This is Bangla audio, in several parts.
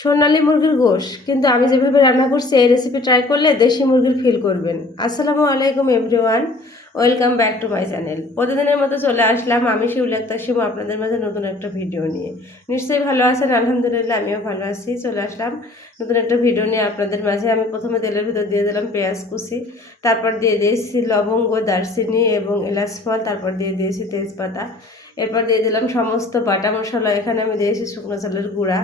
সোনালী মুরগির গোশ, কিন্তু আমি যেভাবে রান্না করছি, এই রেসিপি ট্রাই করলে দেশি মুরগির ফিল করবেন। আসসালামু আলাইকুম everyone welcome back to my channel প্রতিদিনের মতো চলে আসলাম আমি শিউল আক্তার আপনাদের মাঝে নতুন একটা ভিডিও নিয়ে। নিশ্চয়ই ভালো আছেন, আলহামদুলিল্লাহ আমিও ভালো আছি, চলে আসলাম নতুন একটা ভিডিও নিয়ে আপনাদের মাঝে। আমি প্রথমে তেলের ভিতর দিয়ে দিলাম পেঁয়াজ কুচি, তারপর দিয়ে দিয়েছি লবঙ্গ, দারচিনি এবং এলাচ ফল, তারপর দিয়ে দিয়েছি তেজপাতা। এরপর দিয়ে দিলাম সমস্ত বাটা মশলা। এখানে আমি দিয়েছি শুকনো চালের গুঁড়া,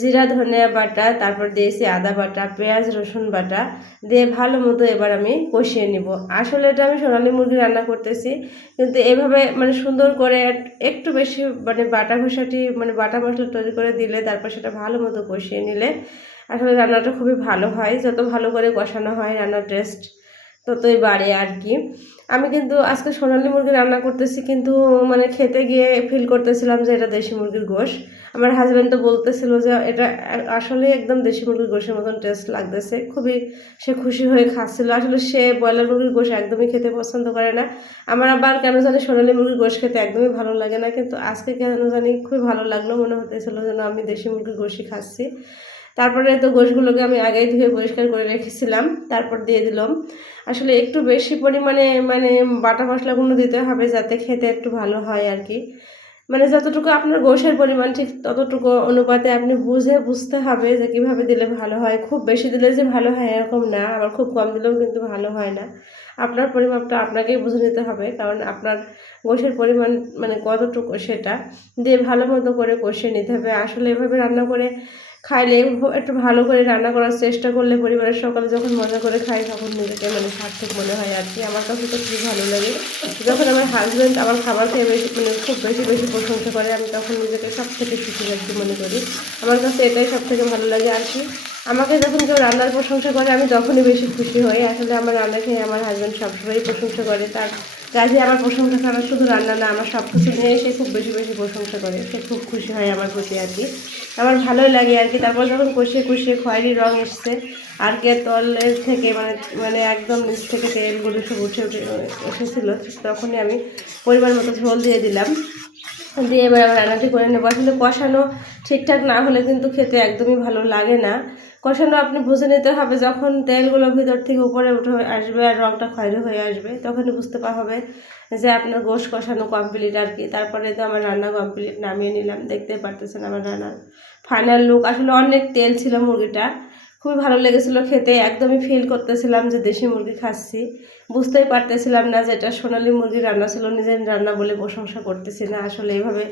জিরা, ধনিয়া বাটা, তারপর দিয়েছি আদা বাটা, পেঁয়াজ, রসুন বাটা। দিয়ে ভালো মতো এবার আমি কষিয়ে নিব। আসলে এটা আমি সোনালি মুরগি রান্না করতেছি, কিন্তু এভাবে মানে সুন্দর করে একটু বেশি মানে বাটা ঘষাটি মানে বাটা মশলা তৈরি করে দিলে, তারপর সেটা ভালো মতো কষিয়ে নিলে আসলে রান্নাটা খুবই ভালো হয়। যত ভালো করে কষানো হয় রান্নার টেস্ট ততই বাড়ে আর কি। আমি কিন্তু আজকে সোনালি মুরগি রান্না করতেছি, কিন্তু মানে খেতে গিয়ে ফিল করতেছিলাম যে এটা দেশি মুরগির গোশ। আমার হাজব্যান্ড তো বলতেছিল যে এটা আসলে একদম দেশি মুরগির গোশের মতন টেস্ট লাগতেছে। খুবই সে খুশি হয়ে খাচ্ছিল। আসলে সে ব্রয়লার মুরগির গোশ একদমই খেতে পছন্দ করে না। আমার আবার কেন জানি সোনালি মুরগির গোশ খেতে একদমই ভালো লাগে না, কিন্তু আজকে কেন জানি খুবই ভালো লাগল। মনে হতেছিল যেন আমি দেশি মুরগির গোশই খাচ্ছি। তারপরে তো গোশগুলোকে আমি আগেই ধুয়ে পরিষ্কার করে রেখেছিলাম, তারপর দিয়ে দিলাম। আসলে একটু বেশি পরিমাণে মানে বাটা মশলাগুলো দিতে হবে যাতে খেতে একটু ভালো হয় আর কি। মানে যতটুকু আপনার গোশের পরিমাণ, ঠিক ততটুকু অনুপাতে আপনি বুঝে বুঝতে হবে যে কীভাবে দিলে ভালো হয়। খুব বেশি দিলে যে ভালো হয় এরকম না, আবার খুব কম দিলেও কিন্তু ভালো হয় না। আপনার পরিমাপটা আপনাকেই বুঝে নিতে হবে, কারণ আপনার গোশের পরিমাণ মানে কতটুকু সেটা। দিয়ে ভালো মতো করে কষিয়ে নিতে হবে। আসলে এভাবে রান্না করে খাইলে একটু ভালো করে রান্না করার চেষ্টা করলে পরিবারের সকালে যখন মজা করে খাই তখন নিজেকে মানে সার্থক মনে হয় আর কি। আমার কাছে তো খুবই ভালো লাগে। যখন আমার হাজব্যান্ড আমার খাবার খেয়ে বেশি মানে খুব বেশি বেশি প্রশংসা করে, আমি তখন নিজেকে সবথেকে খুশি কি মনে করি। আমার কাছে এটাই সব থেকে ভালো লাগে আর কি। আমাকে যখন কেউ রান্নার প্রশংসা করে, আমি তখনই বেশি খুশি হই। আসলে আমার রান্না খেয়ে আমার হাজব্যান্ড সবসময়ই প্রশংসা করে। তার কাজে আমার প্রশংসা ছাড়া শুধু রান্না না, আমার সব কিছু নিয়ে সে খুব বেশি বেশি প্রশংসা করে। সে খুব খুশি হয় আমার প্রতি আর কি। আমার ভালোই লাগে আর কি। তারপর যখন কষিয়ে কষিয়ে খয়েরি রং এসছে, আর কি তলের থেকে মানে মানে একদম নিচ থেকে তেলগুলো সব উঠে উঠে এসেছিল তখনই আমি পরিমাণ মতো ঝোল দিয়ে দিলাম। দিয়ে এবার রান্নাটি করে নেব। আসলে কষানো ঠিকঠাক না হলে কিন্তু খেতে একদমই ভালো লাগে না। কষানো আপনি বুঝে নিতে হবে যখন তেলগুলো ভিতর থেকে উপরে উঠে আসবে আর রঙটা খয়েরি হয়ে আসবে, তখনই বুঝতে পারা হবে যে আপনার গোশ কষানো কমপ্লিট আর কি। তারপরে তো আমার রান্না কমপ্লিট নামিয়ে নিলাম। দেখতে পারতেছেন আমার রান্নার ফাইনাল লুক আসলে অনেক তেল ছিল মুরগিটা খুবই ভালো লেগেছিলো খেতে, একদমই ফিল করতেছিলাম যে দেশি মুরগি খাচ্ছি। বুঝতেই পারতেছিলাম না যে এটা সোনালি মুরগি রান্না ছিল, নিজের রান্না বলে প্রশংসা করতেছি না। আসলে এইভাবে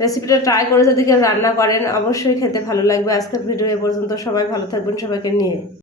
রেসিপিটা ট্রাই করে যদি কেউ রান্না করেন, অবশ্যই খেতে ভালো লাগবে। আজকের ভিডিও এ পর্যন্ত সবাই ভালো থাকবেন, সবাইকে নিয়ে।